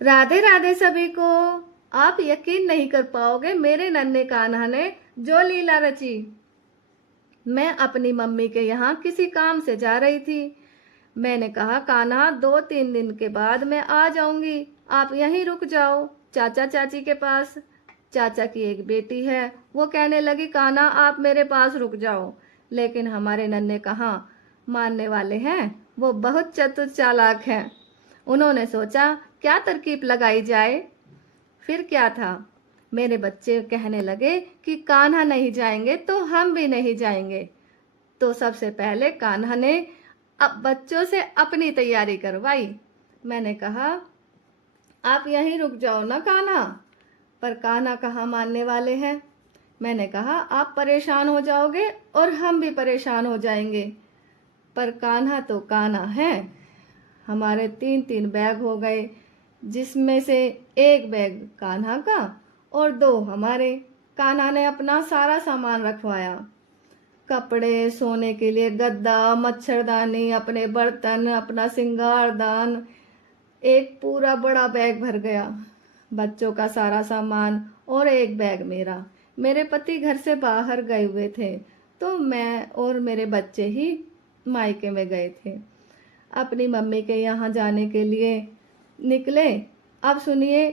राधे राधे सभी को। आप यकीन नहीं कर पाओगे मेरे नन्हे कान्हा ने जो लीला रची। मैं अपनी मम्मी के यहाँ किसी काम से जा रही थी। मैंने कहा कान्हा 2-3 दिन के बाद मैं आ जाऊंगी, आप यहीं रुक जाओ चाचा चाची के पास। चाचा की एक बेटी है, वो कहने लगी कान्हा आप मेरे पास रुक जाओ। लेकिन हमारे नन्हे कहाँ मानने वाले हैं, वो बहुत चतुर चालाक हैं। उन्होंने सोचा क्या तरकीब लगाई जाए। फिर क्या था, मेरे बच्चे कहने लगे कि कान्हा नहीं जाएंगे तो हम भी नहीं जाएंगे। तो सबसे पहले कान्हा ने अब बच्चों से अपनी तैयारी करवाई। मैंने कहा आप यहीं रुक जाओ ना कान्हा, पर कान्हा कहाँ मानने वाले हैं। मैंने कहा आप परेशान हो जाओगे और हम भी परेशान हो जाएंगे। पर कान्हा तो कान्हा है। हमारे 3-3 बैग हो गए, जिसमें से एक बैग कान्हा का और 2 हमारे। कान्हा ने अपना सारा सामान रखवाया, कपड़े, सोने के लिए गद्दा, मच्छरदानी, अपने बर्तन, अपना सिंगारदान, एक पूरा बड़ा बैग भर गया। बच्चों का सारा सामान और एक बैग मेरा। मेरे पति घर से बाहर गए हुए थे, तो मैं और मेरे बच्चे ही मायके में गए थे। अपनी मम्मी के यहाँ जाने के लिए निकले। अब सुनिए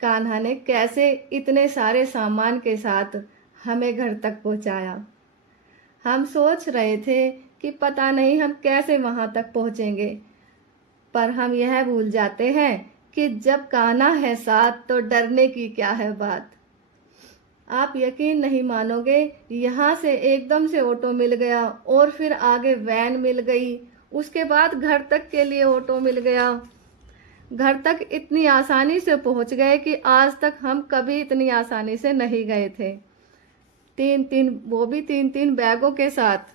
कान्हा ने कैसे इतने सारे सामान के साथ हमें घर तक पहुँचाया। हम सोच रहे थे कि पता नहीं हम कैसे वहां तक पहुंचेंगे, पर हम यह भूल जाते हैं कि जब कान्हा है साथ तो डरने की क्या है बात। आप यकीन नहीं मानोगे, यहाँ से एकदम से ऑटो मिल गया और फिर आगे वैन मिल गई, उसके बाद घर तक के लिए ऑटो मिल गया। घर तक इतनी आसानी से पहुंच गए कि आज तक हम कभी इतनी आसानी से नहीं गए थे। 3-3, वो भी 3-3 बैगों के साथ।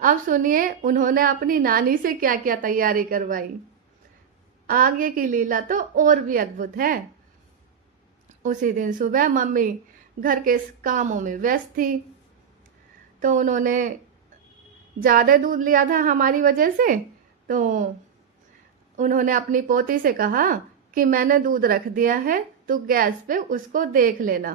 अब सुनिए उन्होंने अपनी नानी से क्या क्या तैयारी करवाई। आगे की लीला तो और भी अद्भुत है। उसी दिन सुबह मम्मी घर के कामों में व्यस्त थी, तो उन्होंने ज़्यादा दूध लिया था हमारी वजह से। तो उन्होंने अपनी पोती से कहा कि मैंने दूध रख दिया है, तो गैस पे उसको देख लेना।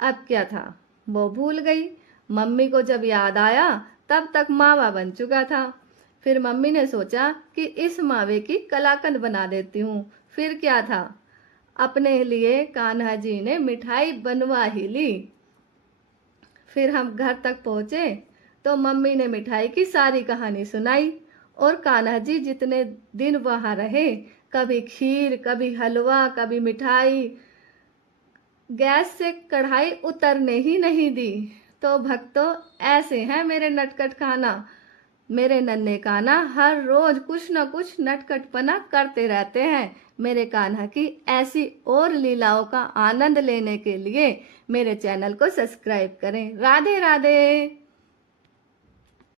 अब क्या था, वो भूल गई। मम्मी को जब याद आया तब तक मावा बन चुका था। फिर मम्मी ने सोचा कि इस मावे की कलाकंद बना देती हूँ। फिर क्या था, अपने लिए कान्हा जी ने मिठाई बनवा ही ली। फिर हम घर तक पहुँचे तो मम्मी ने मिठाई की सारी कहानी सुनाई और कान्हा जी जितने दिन वहाँ रहे, कभी खीर, कभी हलवा, कभी मिठाई, गैस से कढ़ाई उतरने ही नहीं दी। तो भक्तों ऐसे हैं मेरे नटखट कान्हा। मेरे नन्हे कान्हा हर रोज कुछ न कुछ नटखटपना करते रहते हैं। मेरे कान्हा की ऐसी और लीलाओं का आनंद लेने के लिए मेरे चैनल को सब्सक्राइब करें। राधे राधे।